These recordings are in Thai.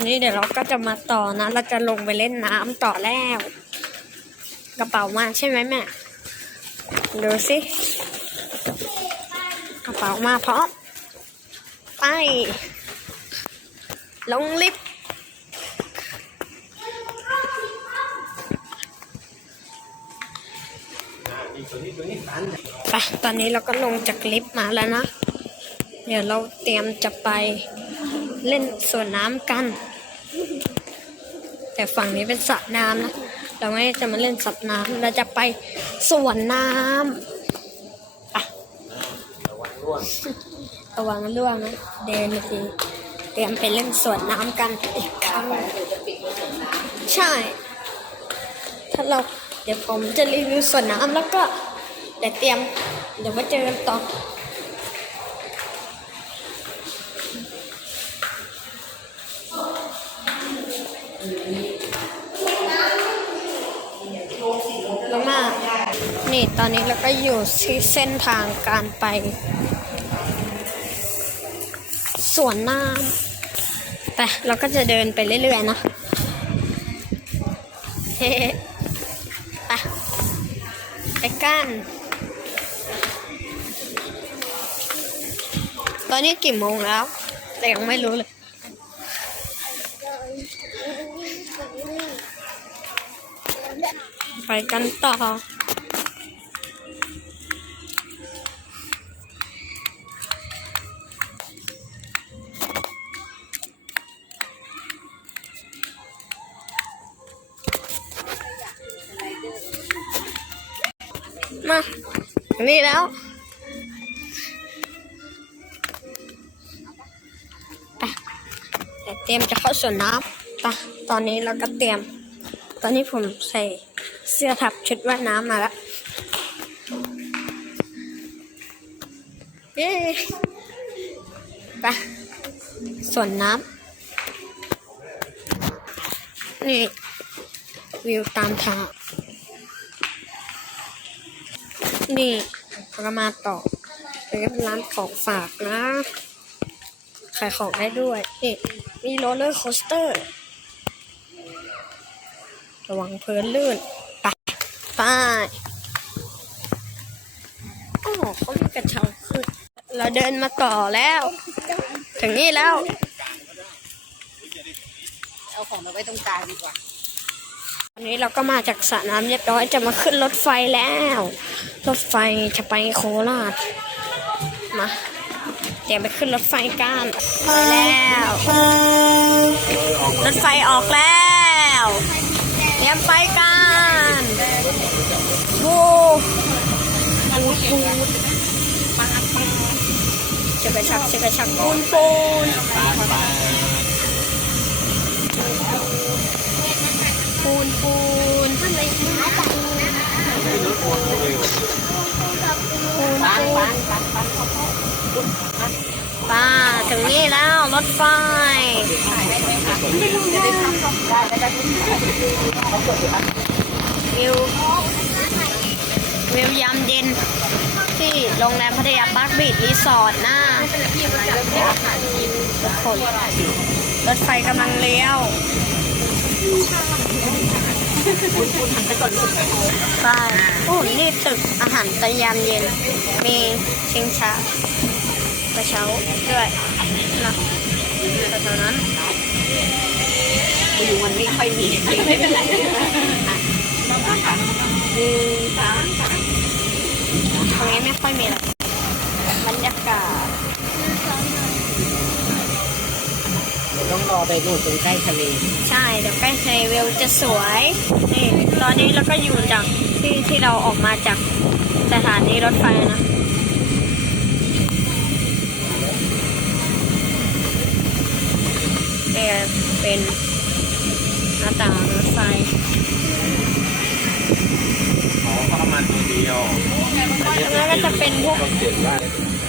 อนนี้เดี๋ยวเราก็จะมาต่อนะ เราจะลงไปเล่นน้ำต่อแล้ว กระเป๋ามาใช่ไหมแม่ ดูสิ กระเป๋ามาพร้อม ไป ลงลิฟต์ไป ตอนนี้เราก็ลงจากลิฟต์มาแล้วนะ เดี๋ยวเราเตรียมจะไป เล่นสวนน้ำกัน แต่ฝั่งนี้เป็นสระน้ำนะ เราไม่จะมาเล่นสระน้ำเราจะไปสวนน้ำอะระวังร่วงนะเดินทีเตรียมไปเล่นสวนน้ำกันอีกครั้ง ใช่ ถ้าเราเดี๋ยวผมจะรีวิวสวนน้ำแล้วก็เดี๋ยวเตรียม เดี๋ยวมาเจอกันต่อ อนนี้เราก็อยู่ที่เส้นทางการไป สวนน้ำแต่เราก็จะเดินไปเรื่อยๆนะเฮ้ไปไปกันตอนนี้กี่โมงแล้ว แต่ยังไม่รู้เลยไปกันต่อ นี่แล้วไปเดี๋ยวเตรียมจะเข้าสวนน้ำไปตอนนี้เราก็เตรียม ตอนนี้ผมใส่เสื้อทับชุดว่ายน้ำมาแล้วเย้ไปสวนน้ำนี่วิวตามทาง นี่เรามาต่อเป็นร้านของฝากนะขายของได้ด้วยนี่มีโรลเลอร์โคสเตอร์ ระวังเพลินลื่นไปไปโอ้เขามีกระเช้าขึ้น เราเดินมาต่อแล้ว ถึงนี่แล้ว เอาของมาไว้ตรงกลางดีกว่าันนี้เราก็มาจากสระน้ำเรียบร้อยจะมาขึ้นรถไฟแล้ว รถไฟจะไปโคราชมาเดี๋ยวไปขึ้นรถไฟกันไปแล้ว รถไฟออกแล้วเตรียมไปกันวูปูนปูนเชกกระชักเชกกระชักปูนปูน ปูนป้าถึงนี่แล้วรถไฟวิววิวยามเย็น ที่โรงแรมพัทยาปาร์คบีชรีสอร์ทนะทุกคนรถไฟกำลังเลี้ยว ไปโอ้นี่ตึกอาหารตะยามเย็น มีชิงช้ากระเช้าด้วยนะแถวๆนั้นอยู่มันไม่ค่อยมีไม่เป็นไรตรงนี้ไม่ค่อยมีหรอกบรร องรอไปดูตรงใกล้ทะเล ใช่เดี๋ยวใกล้ทะเลวิวจะสวยนี่ตอนนี้เราก็อยู่จากที่ที่เราออกมาจากสถานีรถไฟนะเนี่ยเป็นหน้าต่างรถไฟอ๋อเขาเอามาตัวเดียวแล้วก็จะเป็นพวกต้องเขียนว่า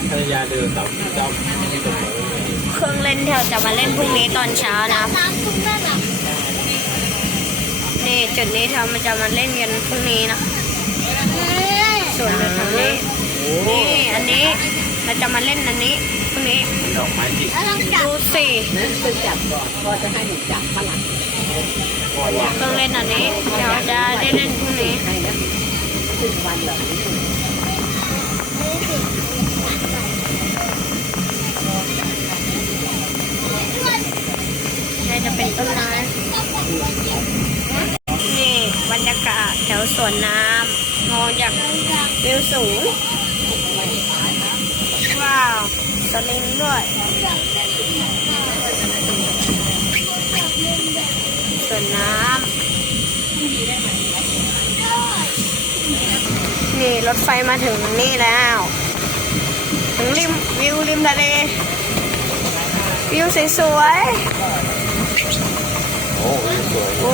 ภรรยาเดินตามเจ้าที่ตรงนี้ เครื่องเล่นที่เราจะมาเล่นพรุ่งนี้ตอนเช้านะนี่จุดนี้เรามันจะมาเล่นกันพรุ่งนี้นะ ส่วนแถวนี้นี่อันนี้เราจะมาเล่นอันนี้พรงนี้ดอกไม้จิกดูสินั่นคือจับก่อนพ่อจะให้หนูจับฝรั่งพ่อว่าต้องเล่นอันนี้เดี๋ยวจะได้เล่นพรุ่งนี้ให้นะสิบวันเหรอนี่จะเป็นต้นไม้ นี่บรรยากาศแถวสวนน้ำมองจากวิวสูง ว้าวสลิงด้วย สวนน้ำนี่รถไฟมาถึงนี่แล้ว ถึงริมวิวริมทะเล วิวสวยๆโอ้ยสวยโอ้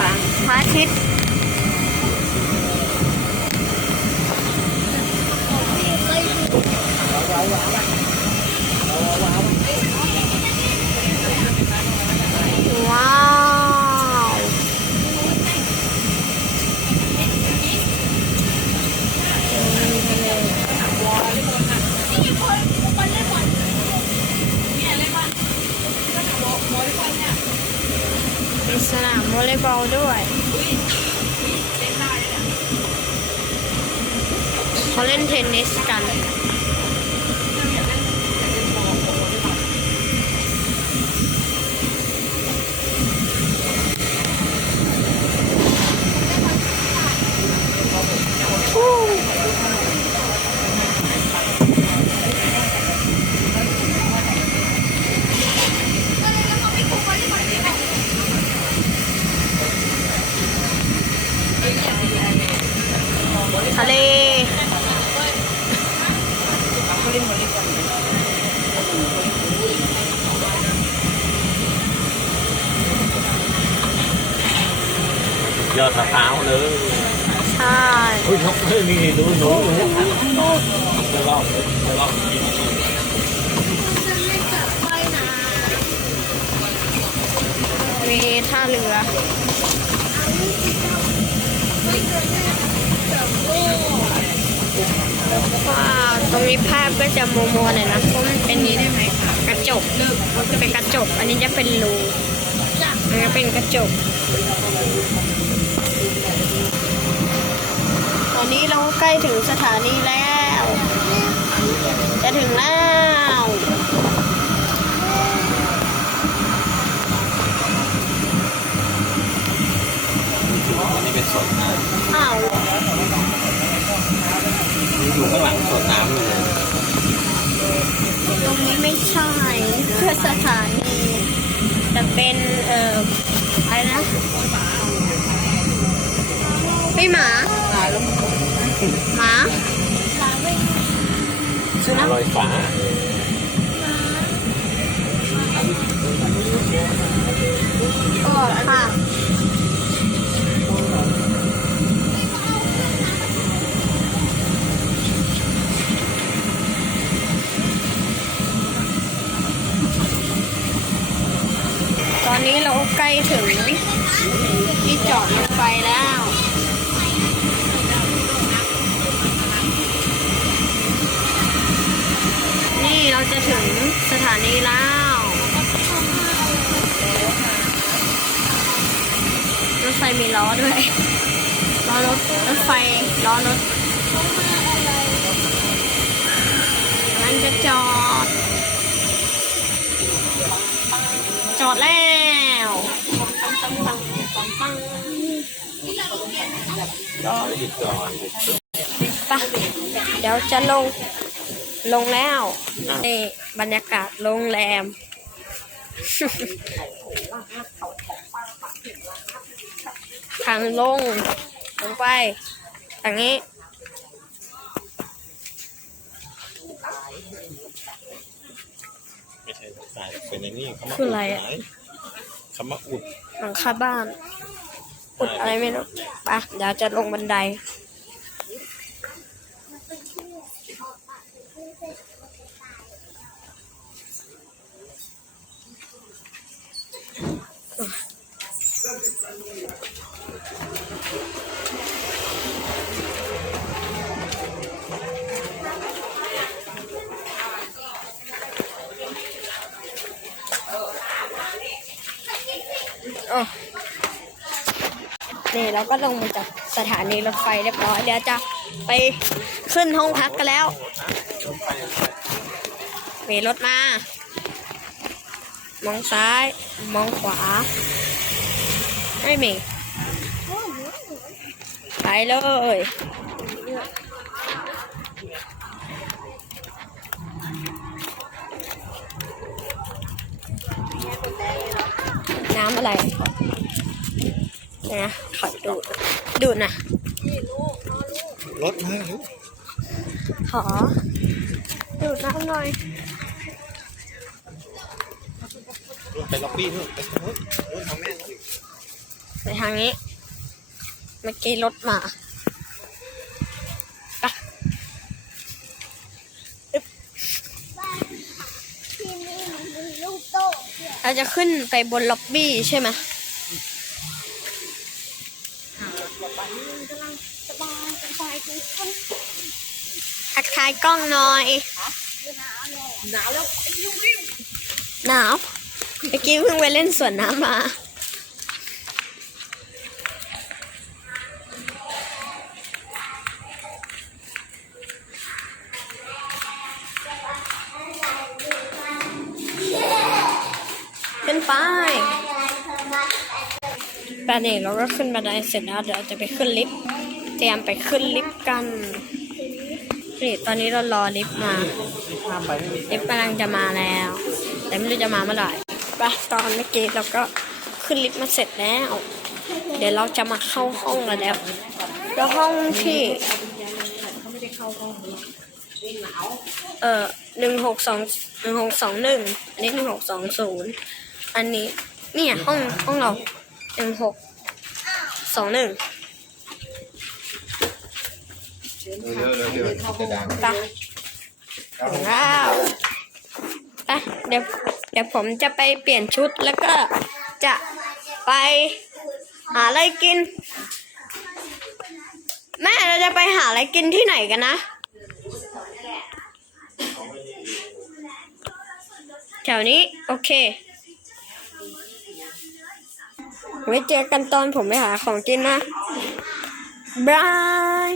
ปัง พระอาทิตย์ว้าวมีสนามวอลเลย์บอลด้วย เขาเล่นเทนนิสกัน ทะเล ยอดมะพร้าวเลย ใช่ เฮ้ยนกเมีท่าเรือว้าวตรงนี้ภาพก็จะมัวมัวๆหน่อยนะเพราะมันเป็นนี้ได้ไหมคะกระจกจะเป็นกระจก อันนี้จะเป็นรูอันนี้เป็นกระจก ตอนนี้เราก็ใกล้ถึงสถานีแล้ว จะถึงแล้วอันนี้เป็นสวนน้อ้าวำอยู่ข้างหลังสวนน้ำเลย ตรงนี้ไม่ใช่เพื่อสถานีแต่เป็นเอ่ออะไรนะไม่หมา หมาสุนัขลอยฟ้าก็ค่ะตอนนี้เราใกล้ถึงที่จอดรถไฟแล้ว นี่เราจะถึงสถานีแล้ว รถไฟ มีล้อด้วยล้อรถรถไฟล้อรถมันจะจอด จอดแล้วรอหยุดก่อนปะเดี๋ยวจะลงลงแล้วนี่บรรยากาศโรงแรม ทางลงลงไปทางนี้ ไม่ใช่สายเป็นอย่างนี้เขามาคืออะไรอะดเขามาอุดหลังคาบ้านอุดอะไรไม่รู้ไปะเดี๋ยวจะลงบันได โอ้นี่เราก็ลงมาจากสถานีรถไฟเรียบร้อยเดี๋ยวจะไปขึ้นห้องพักกันแล้ว มีรถมามองซ้าย มองขวา ไม่มี ไปเลย น้ำอะไรนะขอดูดดูดนะรถมาลูกขอ ดูดน้ำหน่อยไปล็อบบี้นู่นไปทางนู้นนู่นทางแม่นู่นไปทางนี้ เมื่อกี้รถมาไปอึ๊บเรา จะขึ้นไปบนล็อบบี้ใช่ไหมทักทายกล้องหน่อย หนาวแล้วหนาวเมื่อกี้เพิ่งไปเล่นสวนน้ำมา ตอนนี้เราก็ขึ้นบันไดเสร็จแล้วเดี๋ยวจะไปขึ้นลิฟต์เตรียมไปขึ้นลิฟต์กันนี่ตอนนี้เรารอลิฟต์มา ลิฟต์กำลังจะมาแล้ว แต่ไม่รู้จะมาเมื่อไหร่ไปตอนเมื่อกี้เราก็ขึ้นลิฟต์มาเสร็จแล้ว เดี๋ยวเราจะมาเข้าห้องแล้ว แล้วห้องที่เอ่อหนึ่งหกสองหนึ่งหกสองหนึ่งอันนี้หนึ่งหกสองศูนย์อันนี้เนี่ยห้องห้องเรา หนึ่งหกสองหนึ่งเร็วเร็วเร็วจะดังไปถึงแล้วไปเดี๋ยวเดี๋ยวผมจะไปเปลี่ยนชุดแล้วก็จะไปหาอะไรกิน แม่เราจะไปหาอะไรกินที่ไหนกันนะ แถวนี้ โอเค ไว้เจอกันตอนผมไปหาของกินนะบาย